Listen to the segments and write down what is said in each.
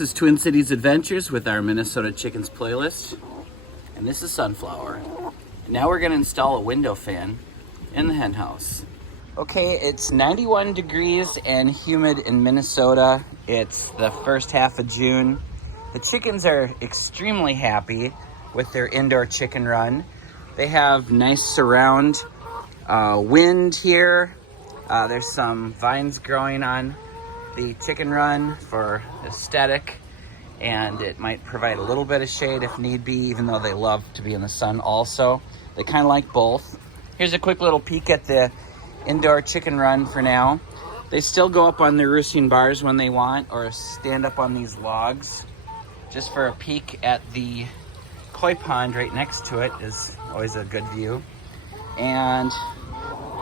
This is Twin Cities Adventures with our Minnesota Chickens playlist. And this is Sunflower. Now we're gonna install a window fan in the hen house. Okay, it's 91 degrees and humid in Minnesota. It's the first half of June. The chickens are extremely happy with their indoor chicken run. They have nice surround wind here. There's some vines growing on the chicken run for aesthetic, and it might provide a little bit of shade if need be, even though they love to be in the sun also. They kind of like both. Here's a quick little peek at the indoor chicken run for now. They still go up on their roosting bars when they want, or stand up on these logs. Just for a peek at the koi pond right next to it is always a good view. And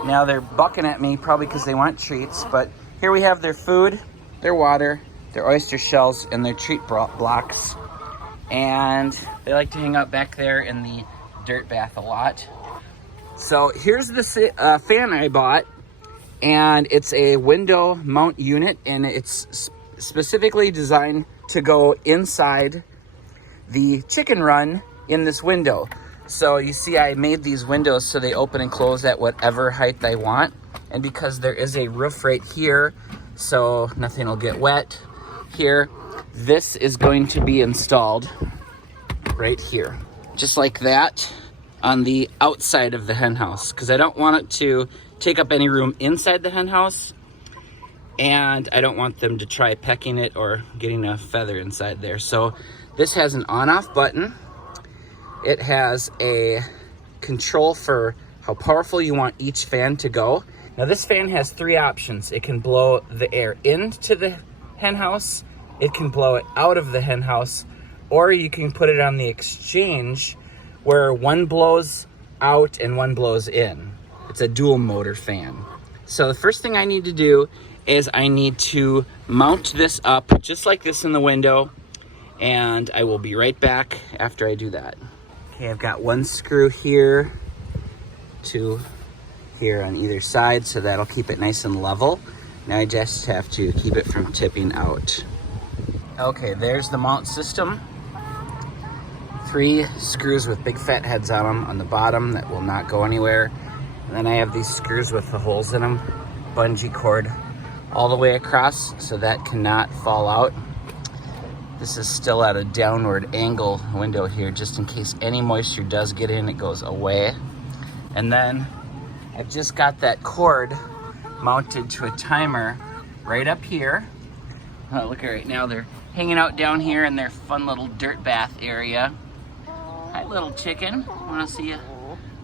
now they're bucking at me, probably because they want treats, but here we have their food, their water, their oyster shells, and their treat blocks. And they like to hang out back there in the dirt bath a lot. So here's the fan I bought, and it's a window mount unit, and it's specifically designed to go inside the chicken run in this window. So you see I made these windows so they open and close at whatever height I want. And because there is a roof right here, so nothing will get wet here, this is going to be installed right here. Just like that on the outside of the hen house, because I don't want it to take up any room inside the hen house, and I don't want them to try pecking it or getting a feather inside there. So this has an on-off button. It has a control for how powerful you want each fan to go. Now this fan has three options. It can blow the air into the hen house, it can blow it out of the hen house, or you can put it on the exchange where one blows out and one blows in. It's a dual motor fan. So the first thing I need to do is I need to mount this up just like this in the window, and I will be right back after I do that. Okay, I've got one screw here, two here on either side, so that'll keep it nice and level. Now I just have to keep it from tipping out. Okay, there's the mount system. 3 screws with big fat heads on them on the bottom that will not go anywhere. And then I have these screws with the holes in them, bungee cord all the way across so that cannot fall out. This is still at a downward angle window here, just in case any moisture does get in, it goes away. And then I've just got that cord mounted to a timer right up here. Oh, look at right now, they're hanging out down here in their fun little dirt bath area. Hi, little chicken. Want to see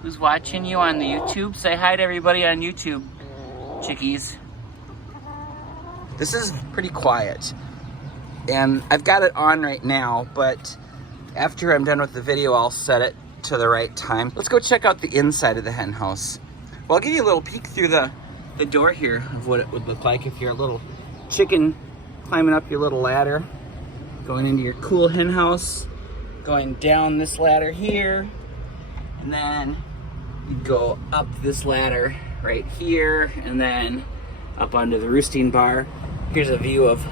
who's watching you on the YouTube? Say hi to everybody on YouTube, chickies. This is pretty quiet, and I've got it on right now, but after I'm done with the video, I'll set it to the right time. Let's go check out the inside of the hen house. Well, I'll give you a little peek through the door here of what it would look like if you're a little chicken climbing up your little ladder, going into your cool hen house, going down this ladder here, and then you go up this ladder right here, and then up onto the roosting bar. Here's a view of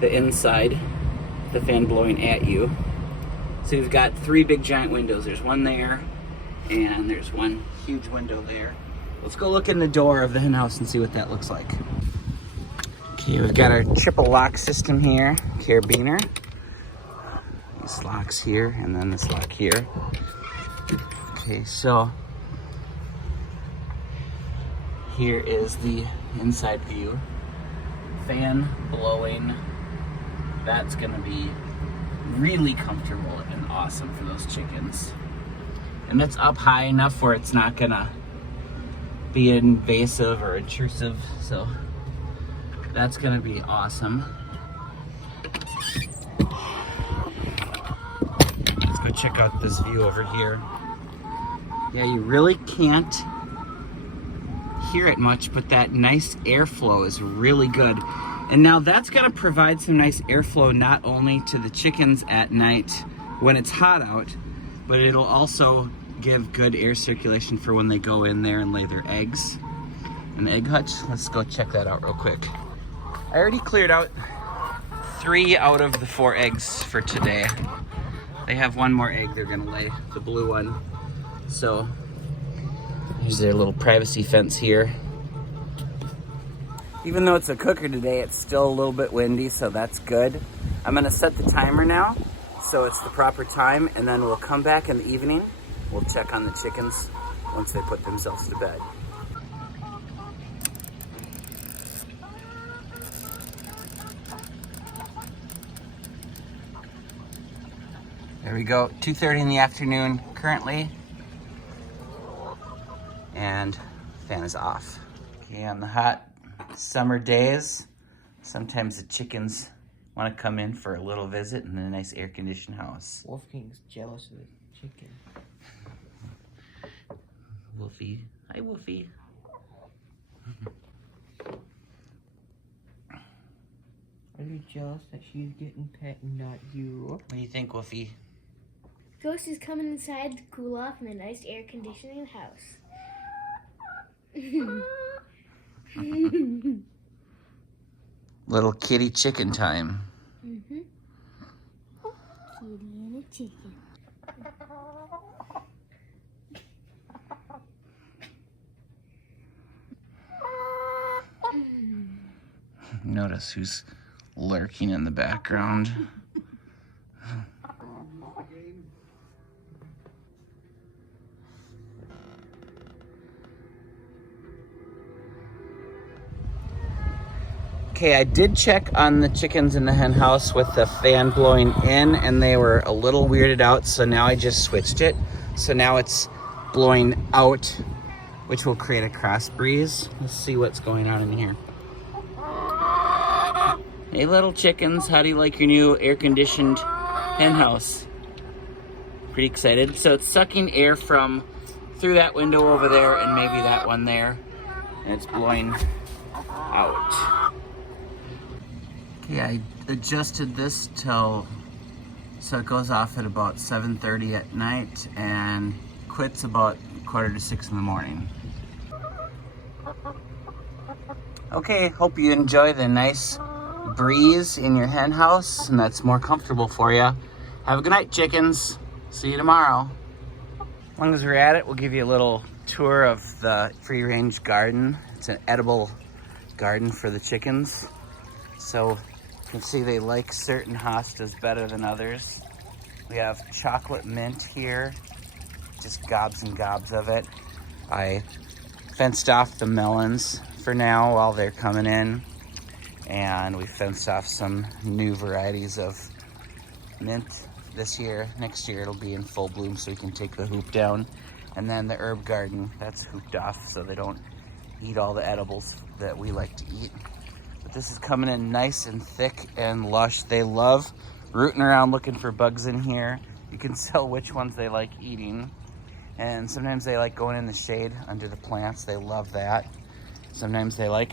the inside, the fan blowing at you. So you've got 3 big giant windows. There's one there, and there's one huge window there. Let's go look in the door of the hen house and see what that looks like. Okay, we've got our triple lock system here, carabiner. These locks here, and then this lock here. Okay, so here is the inside view. Fan blowing. That's gonna be really comfortable and awesome for those chickens. And that's up high enough where it's not gonna be invasive or intrusive, so that's gonna be awesome. Let's go check out this view over here. Yeah, you really can't hear it much, but that nice airflow is really good. And now that's gonna provide some nice airflow not only to the chickens at night when it's hot out, but it'll also give good air circulation for when they go in there and lay their eggs in the egg hutch. Let's go check that out real quick. I already cleared out 3 out of the 4 eggs for today. They have one more egg they're gonna lay, the blue one. So there's their little privacy fence here. Even though it's a cooker today, it's still a little bit windy, so that's good. I'm gonna set the timer now, so it's the proper time, and then we'll come back in the evening. We'll check on the chickens once they put themselves to bed. There we go, 2:30 in the afternoon currently, and fan is off. Okay, on the hot summer days, sometimes the chickens want to come in for a little visit in a nice air-conditioned house. Wolfgang's jealous of the chicken. Wolfie. Hi, Wolfie. Are you jealous that she's getting pet and not you? What do you think, Wolfie? Ghost is coming inside to cool off in a nice air conditioning house. Little kitty chicken time. Mm-hmm. Kitty and a chicken. Notice who's lurking in the background. Okay, I did check on the chickens in the hen house with the fan blowing in, and they were a little weirded out, so now I just switched it. So now it's blowing out, which will create a cross breeze. Let's see what's going on in here. Hey little chickens, how do you like your new air-conditioned hen house? Pretty excited. So it's sucking air from through that window over there and maybe that one there, and it's blowing out. Okay, I adjusted this so it goes off at about 7:30 at night and quits about 5:45 in the morning. Okay, hope you enjoy the nice breeze in your hen house and that's more comfortable for you. Have a good night, chickens. See you tomorrow. As long as we're at it, we'll give you a little tour of the free-range garden. It's an edible garden for the chickens. So you can see they like certain hostas better than others. We have chocolate mint here, just gobs and gobs of it. I fenced off the melons for now while they're coming in, and we fenced off some new varieties of mint this year. Next year it'll be in full bloom so we can take the hoop down. And then the herb garden, that's hooped off so they don't eat all the edibles that we like to eat. But this is coming in nice and thick and lush. They love rooting around looking for bugs in here. You can tell which ones they like eating. And sometimes they like going in the shade under the plants. They love that. Sometimes they like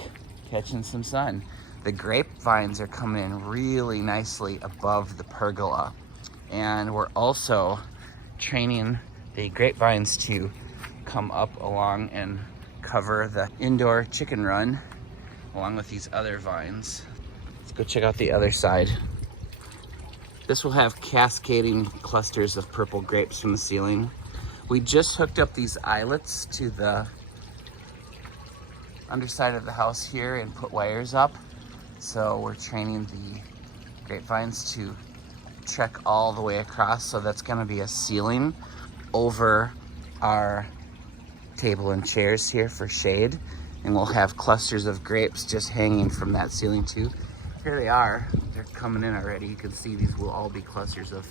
catching some sun. The grapevines are coming in really nicely above the pergola. And we're also training the grapevines to come up along and cover the indoor chicken run along with these other vines. Let's go check out the other side. This will have cascading clusters of purple grapes from the ceiling. We just hooked up these eyelets to the underside of the house here and put wires up. So we're training the grapevines to trek all the way across. So that's gonna be a ceiling over our table and chairs here for shade. And we'll have clusters of grapes just hanging from that ceiling too. Here they are, they're coming in already. You can see these will all be clusters of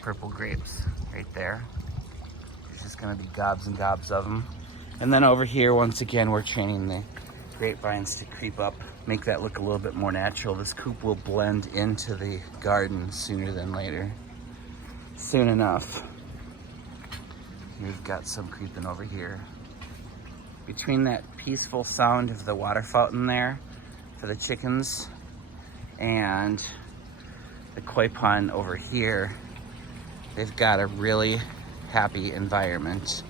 purple grapes right there. There's just gonna be gobs and gobs of them. And then over here, once again, we're training the grapevines to creep up, make that look a little bit more natural. This coop will blend into the garden sooner than later. Soon enough. We've got some creeping over here. Between that peaceful sound of the water fountain there for the chickens and the koi pond over here, they've got a really happy environment.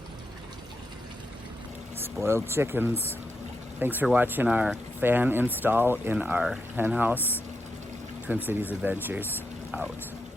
Spoiled chickens. Thanks for watching our fan install in our hen house. Twin Cities Adventures out.